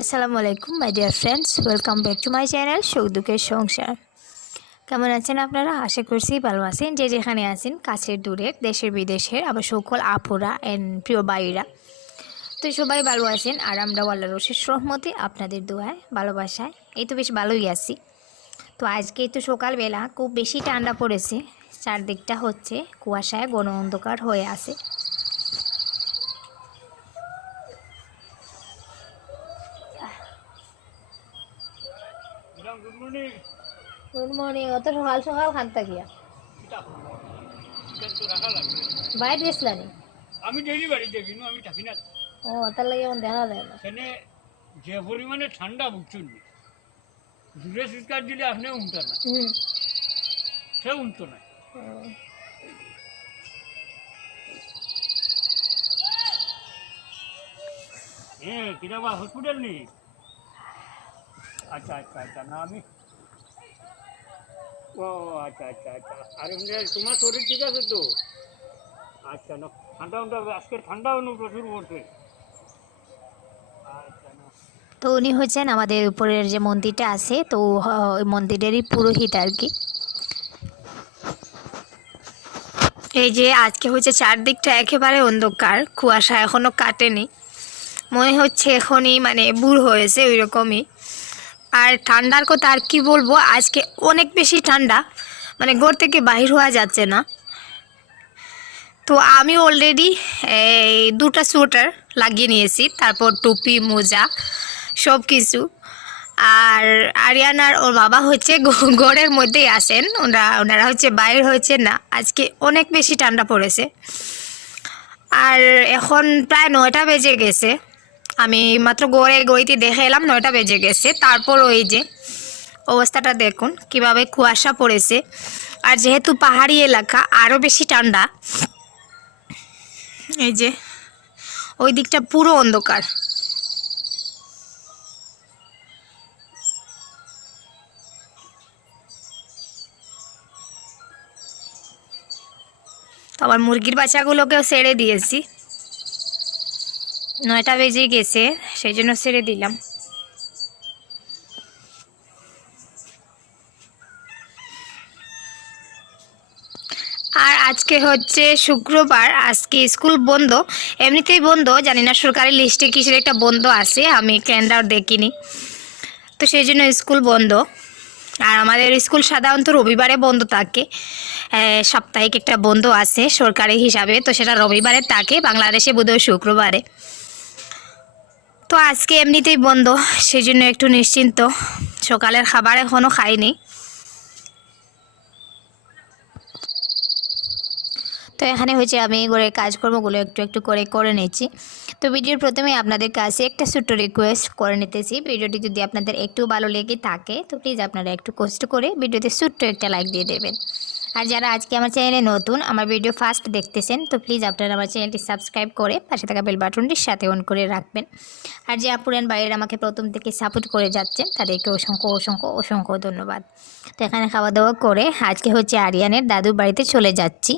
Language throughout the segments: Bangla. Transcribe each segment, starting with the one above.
আসসালামু আলাইকুম my dear friends, welcome back to my channel সুখ দুঃখের সংসার। কেমন আছেন আপনারা? আশা করছি ভালো আছেন। যে যেখানে আছেন, কাছের দূরের, দেশের বিদেশের, আবার সকল আপুরা অ্যান্ড প্রিয় ভাইরা, তো সবাই ভালো আছেন। আর আমরাও আল্লাহর অশেষ রহমতে আপনাদের দোয়ায় ভালোবাসায় এই তো বেশ ভালোই আছি। তো আজকে তো সকালবেলা খুব বেশি ঠান্ডা পড়েছে, চারদিকটা হচ্ছে কুয়াশায় ঘন অন্ধকার হয়ে আছে। Good morning. অত সকাল সকাল খান্তা গিয়া বাইরে গেছিলানি? আমি ডেইলি বাড়িতে কিন্তু আমি থাকি না। ও তার লাগে এমন দেখা যায় না। সেখানে যে পরিমাণে ঠান্ডা বুঝছেন দূরে শীতকাল দিলে আপনি উঠতেন না, সে উঠতো না। হ্যাঁ কিনা বা হসপিটাল নেই? আচ্ছা আচ্ছা আচ্ছা, না আমি ও আচ্ছা আচ্ছা আচ্ছা। আর এমনি তোমার শরীর ঠিক আছে তো? আচ্ছা না, ঠান্ডা ঠান্ডা আজকে ঠান্ডা প্রচুর পড়ছে। আচ্ছা না, তো উনি হচ্ছেন আমাদের উপরের যে মন্দিরটা আছে, তো ওই মন্দিরেরই পুরোহিত আর কি। এই যে আজকে হচ্ছে চারদিকটা একেবারে অন্ধকার, কুয়াশা এখনও কাটেনি, মনে হচ্ছে এখনই মানে ভোর হয়েছে ওই রকমই। আর ঠান্ডার কথা আর কি বলবো, আজকে অনেক বেশি ঠান্ডা, মানে ঘর থেকে বাহির হওয়া যাচ্ছে না। তো আমি অলরেডি এই দুটা সোয়েটার লাগিয়ে নিয়েছি, তারপর টুপি মোজা সব কিছু। আর আরিয়ানার ওর বাবা হচ্ছে ঘরের মধ্যেই আসেন, ওনারা হচ্ছে বাইরে হচ্ছে না, আজকে অনেক বেশি ঠান্ডা পড়েছে। আর এখন প্রায় 9টা বেজে গেছে, আমি মাত্র গড়িতে দেখে এলাম 9টা বেজে গেছে। তারপর ওই যে অবস্থাটা দেখুন কিভাবে কুয়াশা পড়েছে। আর যেহেতু পাহাড়ি এলাকা আরও বেশি ঠান্ডা, এই যে ওই দিকটা পুরো অন্ধকার। তো আবার মুরগির বাচ্চাগুলোকেও ছেড়ে দিয়েছি, 9টা বেজে গেছে, সেই জন্য ছেড়ে দিলাম। আর আজকে হচ্ছে শুক্রবার, আজকে স্কুল বন্ধ, এমনিতেই বন্ধ, জানি না সরকারি লিস্টে কিসের একটা বন্ধ আছে, আমি ক্যালেন্ডার দেখিনি, তো সেই জন্য স্কুল বন্ধ। আর আমাদের স্কুল সাধারণত রবিবারে বন্ধ থাকে, সাপ্তাহিক একটা বন্ধ আছে সরকারি হিসাবে, তো সেটা রবিবারে থাকে, বাংলাদেশে বোধহয় শুক্রবারে। তো আজকে এমনিতেই বন্ধ, সেই জন্য একটু নিশ্চিন্ত। সকালের খাবার এখনও খাইনি। তো এখানে হচ্ছে আমি ঘরের কাজকর্মগুলো একটু একটু করে নিচ্ছি। তো ভিডিওর প্রথমে আপনাদের কাছে একটা ছোট্ট রিকোয়েস্ট করে নিতেছি, ভিডিওটি যদি আপনাদের একটু ভালো লেগে থাকে তো প্লিজ আপনারা একটু কষ্ট করে ভিডিওতে ছোট্ট একটা লাইক দিয়ে দেবেন। আর যারা আজকে আমার চ্যানেলে নতুন, আমার ভিডিও ফার্স্ট দেখতেছেন, তো প্লিজ আপনারা আমার চ্যানেলটি সাবস্ক্রাইব করে পাশে থাকা বেল বাটনটির সাথে অন করে রাখবেন। আর যে আপুরান বাইরের আমাকে প্রথম থেকে সাপোর্ট করে যাচ্ছেন তাদেরকে অসংখ্য অসংখ্য অসংখ্য ধন্যবাদ। তো এখানে খাওয়া দাওয়া করে আজকে হচ্ছে আরিয়ানের দাদুর বাড়িতে চলে যাচ্ছি।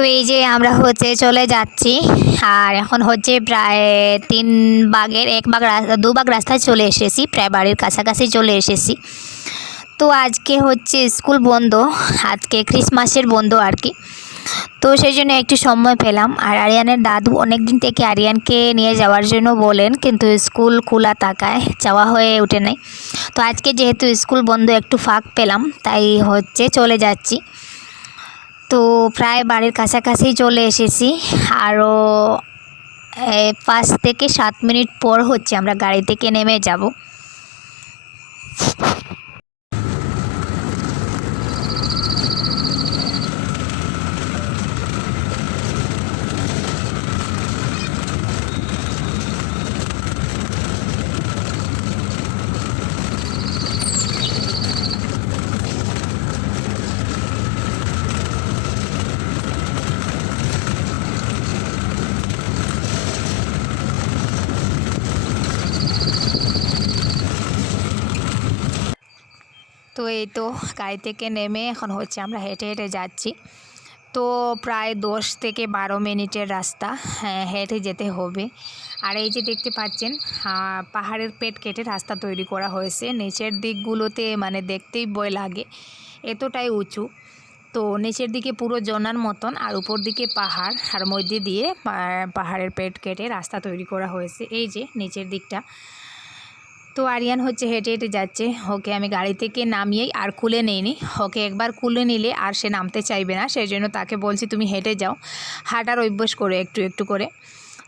তো এই যে আমরা হচ্ছে চলে যাচ্ছি, আর এখন হচ্ছে প্রায় 2 ভাগ রাস্তায় চলে এসেছি, প্রায় বাড়ির কাছাকাছি চলে এসেছি। তো আজকে হচ্ছে স্কুল বন্ধ, আজকে ক্রিসমাসের বন্ধ আর কি, তো সেই জন্য একটু সময় পেলাম। আর আরিয়ানের দাদু অনেক দিন থেকে আরিয়ানকে নিয়ে যাওয়ার জন্য বলেন, কিন্তু স্কুল খোলা থাকায় যাওয়া হয়ে ওঠে নাই। তো আজকে যেহেতু স্কুল বন্ধ একটু ফাঁক পেলাম, তাই হচ্ছে চলে যাচ্ছি। তো প্রায় বাড়ির কাছাকাছি চলে এসেছি, আরও 5 থেকে 7 মিনিট পর হচ্ছে আমরা গাড়ি থেকে নেমে যাব। তো এই তো গাড়ি থেকে নেমে এখন হচ্ছে আমরা হেঁটে হেঁটে যাচ্ছি। তো প্রায় 10 থেকে 12 মিনিটের রাস্তা হেঁটে যেতে হবে। আর এই যে দেখতে পাচ্ছেন পাহাড়ের পেট কেটে রাস্তা তৈরি করা হয়েছে। নিচের দিকগুলোতে মানে দেখতেই ভয় লাগে, এতটাই উঁচু। তো নিচের দিকে পুরো জনার মতন, আর উপর দিকে পাহাড়, আর মধ্যে দিয়ে পাহাড়ের পেট কেটে রাস্তা তৈরি করা হয়েছে। এই যে নিচের দিকটা। তো আরিয়ান হচ্ছে হেঁটে হেঁটে যাচ্ছে। ওকে আমি গাড়ি থেকে নামিয়েই আর খুলে নেইনি। ওকে একবার খুলে নিলে আর সে নামতে চাইবে না, সেই জন্য তাকে বলছি তুমি হেঁটে যাও, হাঁটার অভ্যাস করে একটু একটু করে।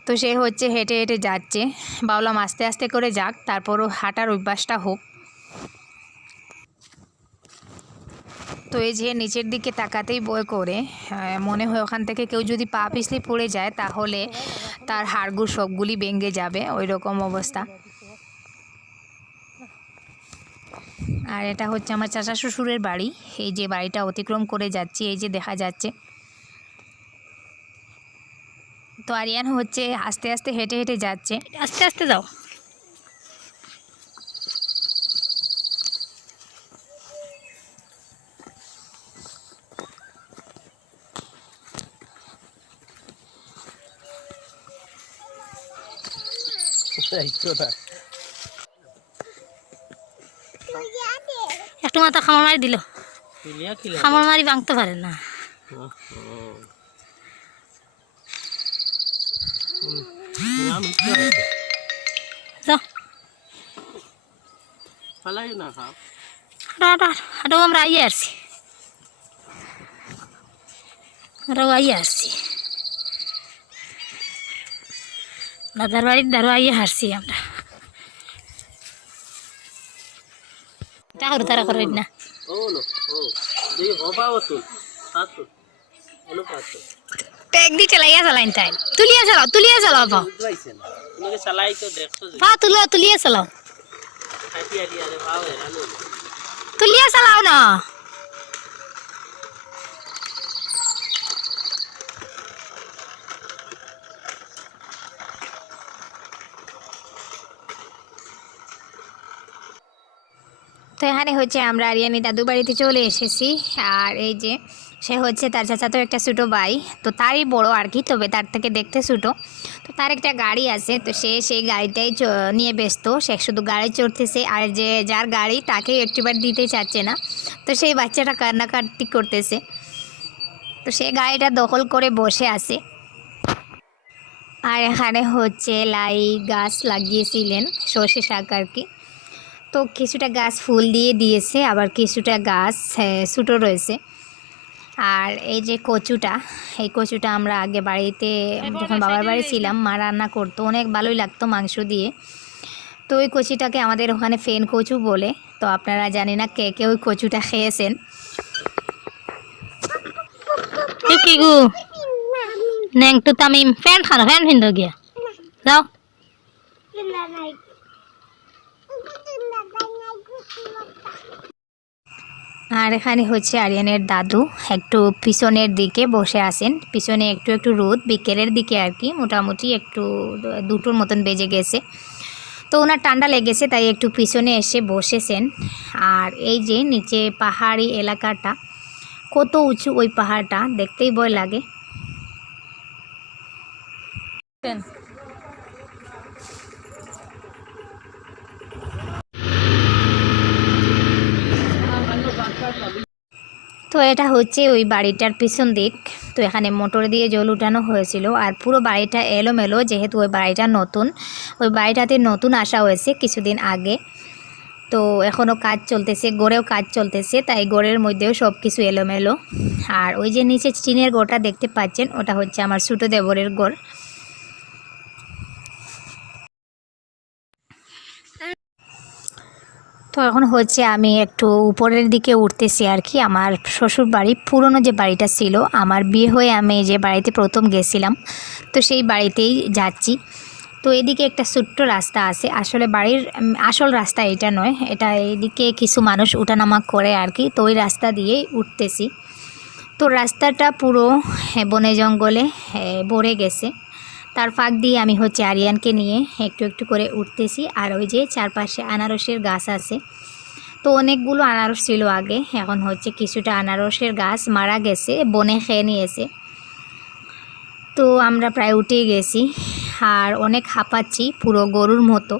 তো সে হচ্ছে হেঁটে হেঁটে যাচ্ছে। ভাবলাম আস্তে আস্তে করে যাক, তারপরও হাঁটার অভ্যাসটা হোক। তো এই যে নিচের দিকে তাকাতেই ভয় করে, মনে হয় ওখান থেকে কেউ যদি পা পিছলে পড়ে যায় তাহলে তার হাড়গুড় সবগুলি ভেঙে যাবে, ওই রকম অবস্থা। আর এটা হচ্ছে আমার চাচা শ্বশুরের বাড়ি। এই যে বাড়িটা অতিক্রম করে যাচ্ছি, এই যে দেখা যাচ্ছে। তো আরিয়ান হচ্ছে আস্তে আস্তে হেঁটে হেঁটে যাচ্ছে। আস্তে আস্তে যাও। একটু মাথা খামার মারি দিল, খামার মারি ভাঙতে পারে না। হাঁটো, আমরা আইয়ে আসছি, আমরাও আইয়ে আসছি, দাদার বাড়ির দ্বারও আইয়ে হারছি আমরা। তাহলে তারা করেন না। ট্যাগ দিয়ে চালাইয়া চালাইন তাই, তুলিয়া চালাও, তুলিয়া চালাও, পা তুলিয়া তুলিয়া চালাও, তুলিয়া চালাও না। তো এখানে হচ্ছে আমরা আরিয়ানি দাদু বাড়িতে চলে এসেছি। আর এই যে সে হচ্ছে তার চাচাতো একটা ছোটো ভাই, তো তারই বড় আর কি, তবে তার থেকে দেখতে ছোটো। তো তার একটা গাড়ি আছে, তো সে সেই গাড়িটাই নিয়ে ব্যস্ত। সে শুধু গাড়ি চড়তেছে, আর যে যার গাড়ি তাকেই একটিবার দিতে চাচ্ছে না। তো সেই বাচ্চাটা কান্নাকাটি করতেছে। তো সে গাড়িটা দখল করে বসে আছে। আর এখানে হচ্ছে লাই গাছ লাগিয়েছিলেন, সর্ষে শাক আর কি। তো কিছুটা গাছ ফুল দিয়ে দিয়েছে, আবার কিছুটা গাছ ছোটো রয়েছে। আর এই যে কচুটা, এই কচুটা আমরা আগে বাড়িতে যখন বাবার বাড়ি ছিলাম মা রান্না করতো, অনেক ভালোই লাগতো মাংস দিয়ে। তো ওই কচুটাকে আমাদের ওখানে ফেন কচু বলে। তো আপনারা জানি না কে কে ওই কচুটা খেয়েছেন। কি গো নেং তো তামিম ফ্যান খানো, ফ্যান ফিন গিয়া যাও। আর এখানে হচ্ছে আরিয়ানের দাদু একটু পিছনের দিকে বসে আছেন। পিছনে একটু একটু রোদ, বিকেলের দিকে আর কি, মোটামুটি একটু 2টোর মতন বেজে গেছে। তো ওনার ঠান্ডা লেগেছে, তাই একটু পিছনে এসে বসেছেন। আর এই যে নিচে পাহাড়ি এলাকাটা, কত উঁচু ওই পাহাড়টা, দেখতেই ভয় লাগে। তো এটা হচ্ছে ওই বাড়িটার পিছন দিক। তো এখানে মোটর দিয়ে জল উঠানো হয়েছিল, আর পুরো বাড়িটা এলোমেলো, যেহেতু ওই বাড়িটা নতুন, ওই বাড়িটাতে নতুন আসা হয়েছে কিছুদিন আগে। তো এখনও কাজ চলতেছে, গড়েও কাজ চলতেছে, তাই গড়ের মধ্যেও সব কিছু এলোমেলো। আর ওই যে নিচে টিনের ঘরটা দেখতে পাচ্ছেন, ওটা হচ্ছে আমার ছোটো দেবরের ঘর। তো এখন হচ্ছে আমি একটু উপরের দিকে উঠতেছি আর কি। আমার শ্বশুর বাড়ি, পুরনো যে বাড়িটা ছিল, আমার বিয়ে হয়ে আমি যে বাড়িতে প্রথম গেছিলাম, তো সেই বাড়িতেই যাচ্ছি। তো এদিকে একটা ছোট্ট রাস্তা আছে, আসলে বাড়ির আসল রাস্তা এটা নয়, এটা এইদিকে কিছু মানুষ উঠানামা করে আর কি। তো ওই রাস্তা দিয়েই উঠতেছি। তো রাস্তাটা পুরো বনে জঙ্গলে ভরে গেছে। তার ফাঁক দিয়ে আমি হচ্ছে আরিয়ানকে নিয়ে একটু একটু করে উঠতেছি। আর ওই যে চারপাশে আনারসের গাছ আছে, তো অনেকগুলো আনারস ছিল আগে, এখন হচ্ছে কিছুটা আনারসের গাছ মারা গেছে, বনে খেয়ে নিয়েছে। তো আমরা প্রায় উঠে গেছি আর অনেক হাঁপাচ্ছি, পুরো গরুর মতো।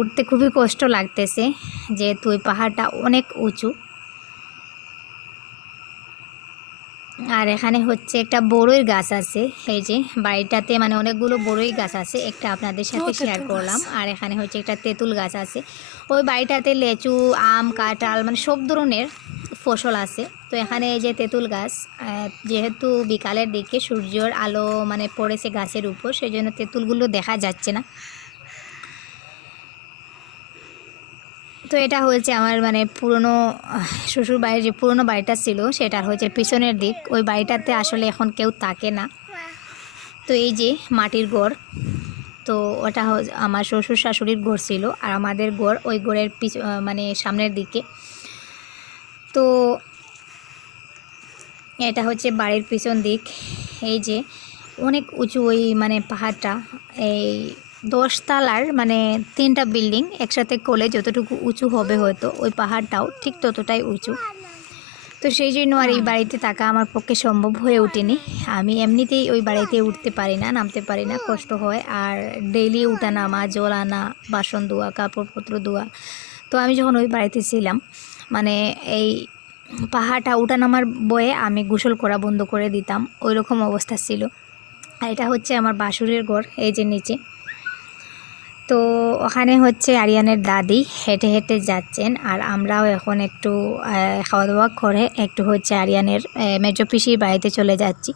উঠতে খুবই কষ্ট লাগতেছে যেহেতু ওই পাহাড়টা অনেক উঁচু। আর এখানে হচ্ছে একটা বড়ই গাছ আছে, এই যে বাড়িটাতে মানে অনেকগুলো বড়ই গাছ আছে, একটা আপনাদের সাথে শেয়ার করলাম। আর এখানে হচ্ছে একটা তেঁতুল গাছ আছে। ওই বাড়িটাতে লেচু, আম, কাঁঠাল মানে সব ধরনের ফসল আছে। তো এখানে এই যে তেঁতুল গাছ, যেহেতু বিকালের দিকে সূর্যের আলো মানে পড়েছে গাছের উপর, সেই জন্য তেঁতুলগুলো দেখা যাচ্ছে না। তো এটা হচ্ছে আমার মানে পুরনো শ্বশুর বাড়ির যে পুরনো বাড়িটা ছিল সেটার হচ্ছে পিছনের দিক। ওই বাড়িটাতে আসলে এখন কেউ থাকে না। তো এই যে মাটির ঘর, তো ওটা আমার শ্বশুর শাশুড়ির ঘর ছিল, আর আমাদের ঘর ওই ঘরের মানে সামনের দিকে। তো এটা হচ্ছে বাড়ির পিছন দিক। এই যে অনেক উঁচু ওই মানে পাহাড়টা, এই 10 তলার মানে 3টা বিল্ডিং একসাথে করলে যতটুকু উঁচু হবে হয়তো ওই পাহাড়টাও ঠিক ততটাই উঁচু। তো সেই জন্য আর এই বাড়িতে থাকা আমার পক্ষে সম্ভব হয়ে ওঠেনি। আমি এমনিতেই ওই বাড়িতে উঠতে পারি না, নামতে পারি না, কষ্ট হয়। আর ডেইলি উঠা নামা, জল আনা, বাসন ধোয়া, কাপড়পত্র ধোয়া। তো আমি যখন ওই বাড়িতে ছিলাম মানে এই পাহাড়টা উঠা নামার বয়ে আমি গোসল করা বন্ধ করে দিতাম, ওই রকম অবস্থা ছিল। আর এটা হচ্ছে আমার বাসুরের ঘর, এই যে নিচে। তো ওখানে হচ্ছে আরিয়ানের দাদি হেঁটে হেঁটে যাচ্ছেন, আর আমরাও এখন একটু খাওয়া দাওয়া করে একটু হচ্ছে আরিয়ানের মেজো পিসির বাড়িতে চলে যাচ্ছি।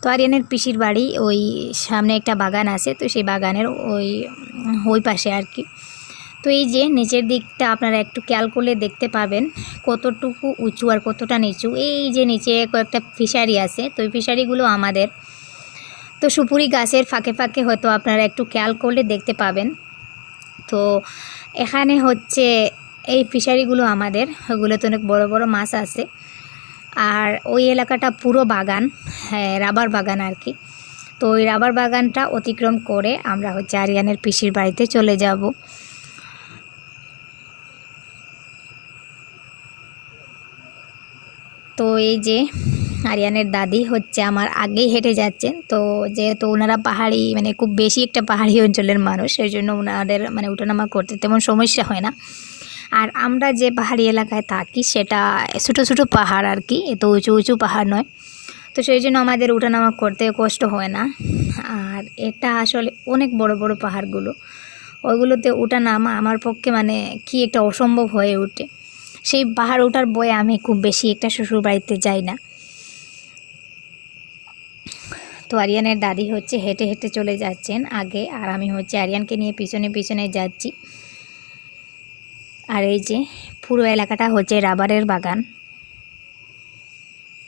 তো আরিয়ানের পিসির বাড়ি ওই সামনে একটা বাগান আছে, তো সেই বাগানের ওই পাশে আর কি। তো এই যে নিচের দিকটা আপনারা একটু খেয়াল করলে দেখতে পাবেন কতটুকু উঁচু আর কতটা নিচু। এই যে নিচে কয়েকটা ফিশারি আছে, তো ওই ফিশারিগুলো আমাদের। তো সুপুরি গাছের ফাঁকে ফাঁকে হয়তো আপনারা একটু খেয়াল করলে দেখতে পাবেন। তো এখানে হচ্ছে এই ফিশারিগুলো আমাদের, ওগুলোতে অনেক বড় বড় মাছ আছে। আর ওই এলাকাটা পুরো বাগান, হ্যাঁ রাবার বাগান আর কি। তো ওই রাবার বাগানটা অতিক্রম করে আমরা হচ্ছে আরিয়ানের পিসির বাড়িতে চলে যাব। তো এই যে আরিয়ানের দাদি হচ্ছে আমার আগেই হেঁটে যাচ্ছেন। তো যেহেতু ওনারা পাহাড়ি মানে খুব বেশি একটা পাহাড়ি অঞ্চলের মানুষ, সেই জন্য ওনাদের মানে ওঠানামা করতে তেমন সমস্যা হয় না। আর আমরা যে পাহাড়ি এলাকায় থাকি সেটা ছোটো ছোটো পাহাড় আর কি, এত উঁচু উঁচু পাহাড় নয়। তো সেই জন্য আমাদের ওঠানামা করতে কষ্ট হয় না। আর এটা আসলে অনেক বড় বড় পাহাড়গুলো, ওইগুলোতে ওঠানামা আমার পক্ষে মানে কি একটা অসম্ভব হয়ে ওঠে। সেই পাহাড় ওঠার বয়ে আমি খুব বেশি একটা শ্বশুর বাড়িতে যাই না। তো আরিয়ানের দাদি হচ্ছে হেঁটে হেঁটে চলে যাচ্ছেন আগে, আর আমি হচ্ছে আরিয়ানকে নিয়ে পিছনে পিছনে যাচ্ছি। আর এই যে পুরো এলাকাটা হচ্ছে রাবারের বাগান,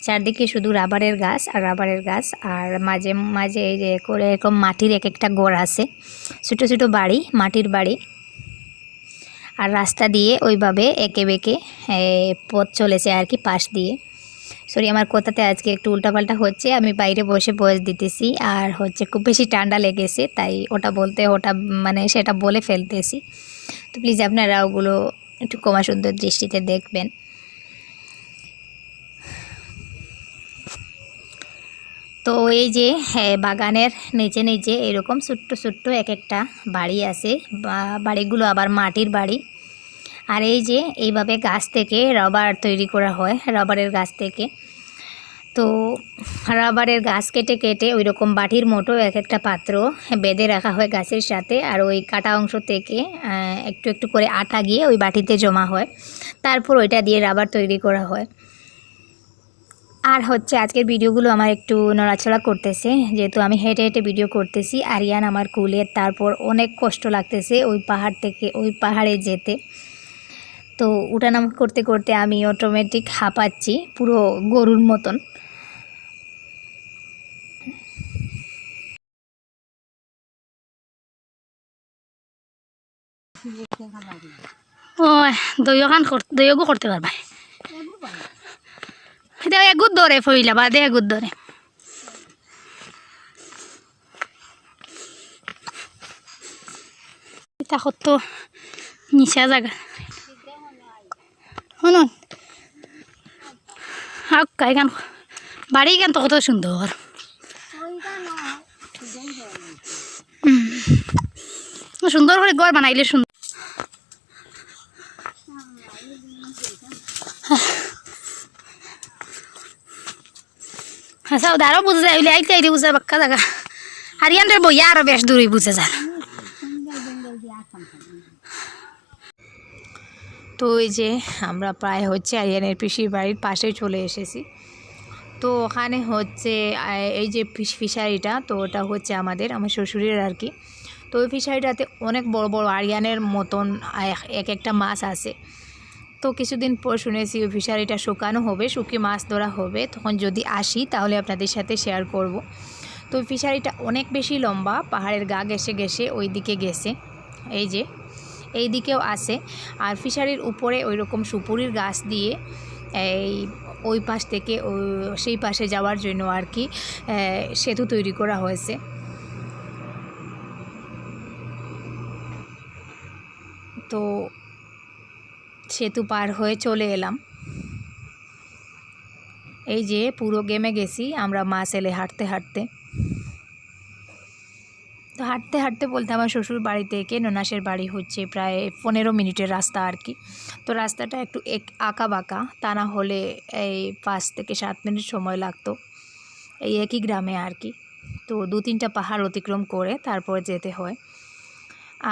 চারদিকে শুধু রাবারের গাছ আর রাবারের গাছ। আর মাঝে মাঝে এই যে করে এরকম মাটির এক একটা ঘর আছে, ছোটো ছোটো বাড়ি, মাটির বাড়ি। আর রাস্তা দিয়ে ওইভাবে এঁকে বেঁকে পথ চলেছে আর কি পাশ দিয়ে। সরি আমার কথাতে আজকে একটু উল্টাপাল্টা হচ্ছে, আমি বাইরে বসে ভয়েস দিতেছি আর হচ্ছে খুব বেশি ঠান্ডা লেগেছে, তাই ওটা বলতে ওটা মানে সেটা বলে ফেলতেছি। তো প্লিজ আপনারা ওগুলো একটু কমা সুন্দর দৃষ্টিতে দেখবেন। তো এই যে বাগানের নিচে নিচে এরকম ছোট্ট ছোট্ট এক একটা বাড়ি আছে, বাড়িগুলো আবার মাটির বাড়ি। আর এই যে এইভাবে গাছ থেকে রাবার তৈরি করা হয়, রাবারের গাছ থেকে। তো রাবারের গাছ কেটে কেটে ওই রকম বাটির মতো এক একটা পাত্র বেঁধে রাখা হয় গাছের সাথে, আর ওই কাটা অংশ থেকে একটু একটু করে আটা গিয়ে ওই বাটিতে জমা হয়, তারপর ওইটা দিয়ে রাবার তৈরি করা হয়। আর হচ্ছে আজকের ভিডিওগুলো আমার একটু নড়াচড়া করতেছে, যেহেতু আমি হেঁটে হেঁটে ভিডিও করতেছি। আরিয়ান আমার কুলে, তারপর অনেক কষ্ট লাগতেছে ওই পাহাড় থেকে ওই পাহাড়ে যেতে। তো উঠানামা করতে করতে আমি অটোমেটিক হাঁপাচ্ছি পুরো গরুর মতন। ও দইও করতে পারবা, এটা এগুদ ধরে ফইলা বাদে এগুদ ধরে। এটা কত নিচা জায়গা। শুনুন এখান বাড়ি কেন তো কত সুন্দর সুন্দর করে ঘর বানাইলে সুন্দর আচ্ছা আরও বুঝে যায় আইতে আইতে বুঝে বাক্কা জায়গা হারিয়ানদের বইয়া আরও বেশ দূরে বুঝে যান। তো এই যে আমরা প্রায় হচ্ছে আরিয়ানের পিসির বাড়ির পাশে চলে এসেছি। তো ওখানে হচ্ছে এই যে ফিশারিটা, তো ওটা হচ্ছে আমার শ্বশুরের আর কি। তো ওই ফিশারিটাতে অনেক বড় বড় আরিয়ানের মতন এক একটা মাছ আছে। তো কিছুদিন পর শুনেছি ওই ফিশারিটা শুকানো হবে, শুকিয়ে মাছ ধরা হবে, তখন যদি আসি তাহলে আপনাদের সাথে শেয়ার করব। তো ওই ফিশারিটা অনেক বেশি লম্বা, পাহাড়ের গা ঘেঁষে ঘেঁষে ওই দিকে গেছে, এই যে এই দিকেও আছে। আর ফিশারির উপরে ওই রকম সুপুরির গাছ দিয়ে ওই পাশ থেকে সেই পাশে যাওয়ার জন্য আর কি সেতু তৈরি করা হয়েছে। তো সেতু পার হয়ে চলে এলাম। এই যে পুরো গেমে গেছি আমরা মাছ এলে হাঁটতে হাঁটতে। তো হাঁটতে হাঁটতে বলতে আমার শ্বশুর বাড়ি থেকে ননাসের বাড়ি হচ্ছে প্রায় 15 মিনিটের রাস্তা আর কি। তো রাস্তাটা একটু আঁকা বাঁকা, তা না হলে এই 5 থেকে 7 মিনিট সময় লাগতো এই একই গ্রামে আর কি। তো 2-3টা পাহাড় অতিক্রম করে তারপর যেতে হয়।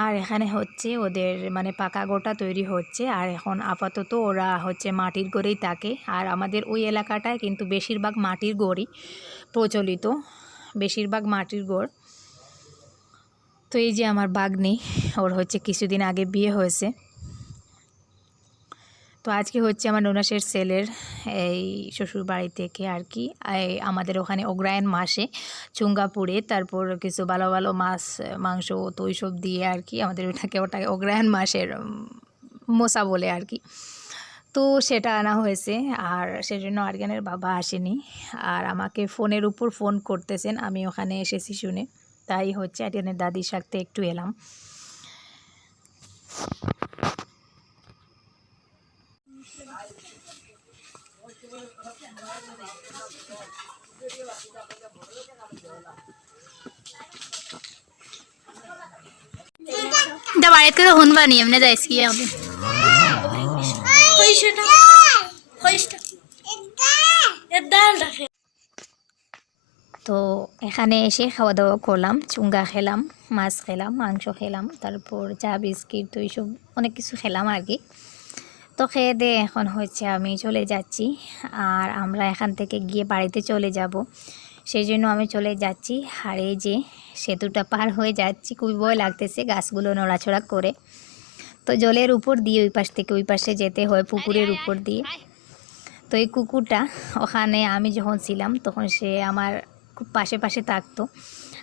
আর এখানে হচ্ছে ওদের মানে পাকা গোটা তৈরি হচ্ছে, আর এখন আপাতত ওরা হচ্ছে মাটির গড়েই থাকে। আর আমাদের ওই এলাকাটায় কিন্তু বেশিরভাগ মাটির গড়ই প্রচলিত, বেশিরভাগ মাটির গড়। তো এই যে আমার বাগনি, ওর হচ্ছে কিছুদিন আগে বিয়ে হয়েছে। তো আজকে হচ্ছে আমার ননাসের ছেলের এই শ্বশুর বাড়ি থেকে আর কি আমাদের ওখানে অগ্রায়ণ মাসে চুঙ্গা পুড়ে তারপর কিছু ভালো ভালো মাছ মাংস তো ওইসব দিয়ে আর কি আমাদের ওটাকে অগ্রায়ণ মাসের মোসা বলে আর কি। তো সেটা আনা হয়েছে, আর সেজন্য আরিয়ানের বাবা আসেনি। আর আমাকে ফোনের উপর ফোন করতেছেন, আমি ওখানে এসেছি শুনে, তাই হচ্ছে আরিয়ানের দাদির সাথে একটু এলাম। বাড়িতে তো শুনবা নি এমনি যাইছি তো এখানে এসে খাওয়া দাওয়া করলাম, চুঙ্গা খেলাম, মাছ খেলাম, মাংস খেলাম, তারপর চা বিস্কিট তো এইসব অনেক কিছু খেলাম আর কি। তো খেয়ে দিয়ে এখন হচ্ছে আমি চলে যাচ্ছি, আর আমরা এখান থেকে গিয়ে বাড়িতে চলে যাব, সেই জন্য আমি চলে যাচ্ছি। আর এই যে সেতুটা পার হয়ে যাচ্ছি, খুবই ভয় লাগতেছে গাছগুলো নড়াচড়া করে। তো জলের উপর দিয়ে ওই পাশ থেকে ওই পাশে যেতে হয়, পুকুরের উপর দিয়ে। তো এই কুকুরটা ওখানে আমি যখন ছিলাম তখন সে আমার খুব পাশে পাশে থাকতো।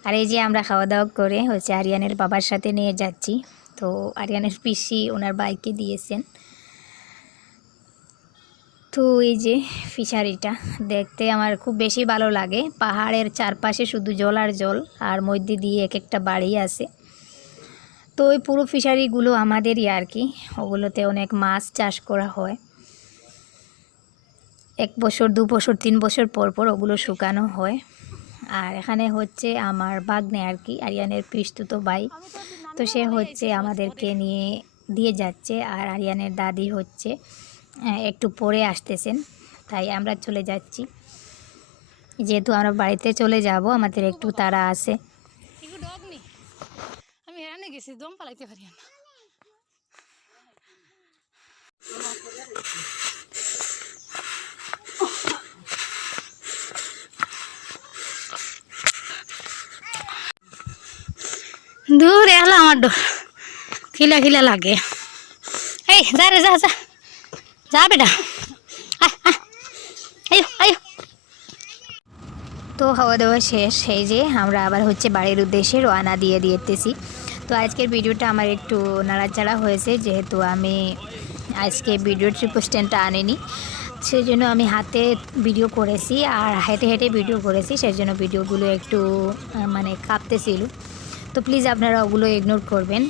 আর এই যে আমরা খাওয়া দাওয়া করে হচ্ছে আরিয়ানের বাবার সাথে নিয়ে যাচ্ছি। তো আরিয়ানের পিসি ওনার বাইকে দিয়েছেন। তো এই যে ফিশারিটা দেখতে আমার খুব বেশি ভালো লাগে, পাহাড়ের চারপাশে শুধু জল আর জল, আর মধ্যে দিয়ে এক একটা বাড়ি আছে। তো ওই পুরো ফিশারিগুলো আমাদেরই আর কি, ওগুলোতে অনেক মাছ চাষ করা হয়। 1 বছর 2 বছর 3 বছর পর পর ওগুলো শুকানো হয়। আর এখানে হচ্ছে আমার বাগনে আর কি, আরিয়ানের পিসতুতো ভাই, তো সে হচ্ছে আমাদেরকে নিয়ে দিয়ে যাচ্ছে। আর আরিয়ানের দাদি হচ্ছে একটু পরে আসতেছেন, তাই আমরা চলে যাচ্ছি। যেহেতু আমরা বাড়িতে চলে যাব, আমাদের একটু তাড়া আছে। আমি এখানে গেছি দম পালাইতে পারি না। দূর এলা আমার ডর খিলা খিলা লাগে। এই যা রে যা যা যা বেটা, আয়ো আয়ো। তো খাওয়া দাওয়া শেষ, এই যে আমরা আবার হচ্ছে বাড়ির উদ্দেশ্যে রওনা দিয়ে দিতেছি। তো আজকের ভিডিওটা আমার একটু নাড়াচাড়া হয়েছে, যেহেতু আমি আজকে ভিডিওর ট্রিপল স্ট্যান্ডটা আনিনি, সেই জন্য আমি হাতে ভিডিও করেছি আর হেঁটে হেঁটে ভিডিও করেছি, সেই জন্য ভিডিওগুলো একটু মানে কাঁপতেছিল। তো তো প্লিজ আপনারা ওগুলো ইগনোর করবেন।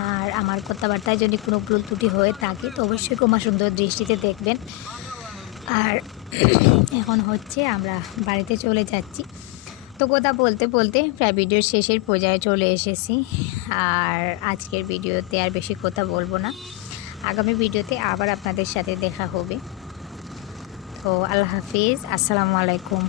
আর আমার কথাবার্তায় যদি কোনো ভুল ত্রুটি হয়ে থাকে তো অবশ্যই ক্ষমা সুন্দর দৃষ্টিতে দেখবেন। আর এখন হচ্ছে আমরা বাড়িতে চলে যাচ্ছি। তো কথা বলতে বলতে প্রায় ভিডিওর শেষের পর্যায়ে চলে এসেছি। আর আজকের ভিডিওতে আর বেশি কথা বলবো না, আগামী ভিডিওতে আবার আপনাদের সাথে দেখা হবে। তো আল্লাহ হাফিজ, আসসালামু আলাইকুম।